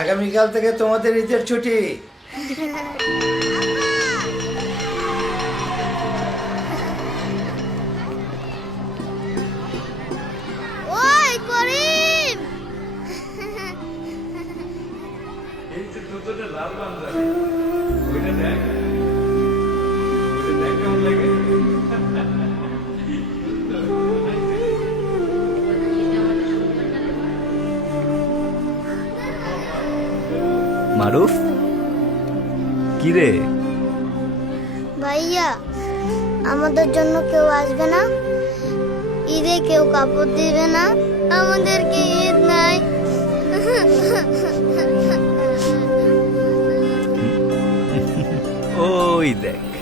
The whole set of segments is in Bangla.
আগামীকাল থেকে তোমাদের ঈদের ছুটি। লাল ওইটা দেখ। মারুফ? কি রে ভাইয়া আমাদের জন্য কেউ আসবে না। ঈদে কেউ কাপড় দিবে না। আমাদের কি ঈদ নাই। ওই দেখ।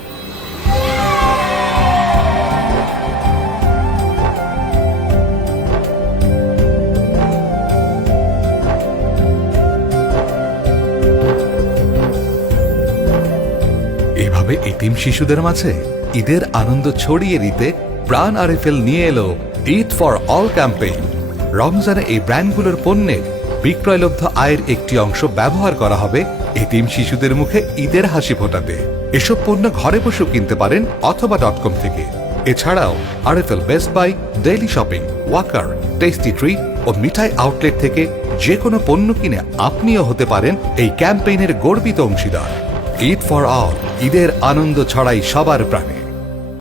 এভাবে এতিম শিশুদের মাঝে। ঈদের আনন্দ ছড়িয়ে দিতে প্রাণ আরএফএল নিয়ে এলো ঈদ ফর অল ক্যাম্পেইন। রমজানে এই ব্র্যান্ডগুলোর পণ্যের বিক্রয়লব্ধ আয়ের একটি অংশ ব্যবহার করা হবে এতিম শিশুদের মুখে ঈদের হাসি ফোটাতে। এসব পণ্য ঘরে বসেও কিনতে পারেন অথবা ডট কম থেকে। এছাড়াও RFL best buy, daily shopping, walker, tasty tree ও মিঠাই আউটলেট থেকে যে কোনো পণ্য কিনে আপনিও হতে পারেন এই ক্যাম্পেইনের গর্বিত অংশীদার। Eid for all. ঈদের আনন্দ ছড়াই সবার প্রাণে।